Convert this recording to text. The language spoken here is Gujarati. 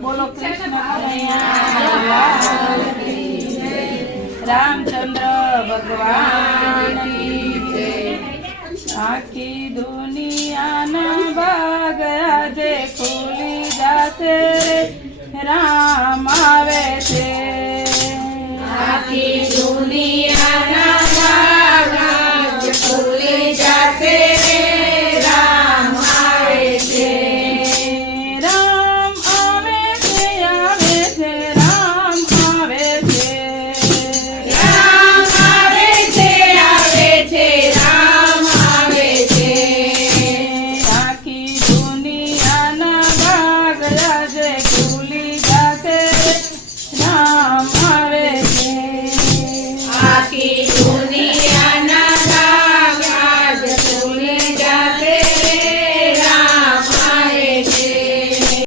બોલો કૃષ્ણ કનૈયા રામચંદ્ર ભગવાન કી જય। આખી દુનિયાના ભાગ આજે ખુલી જાશે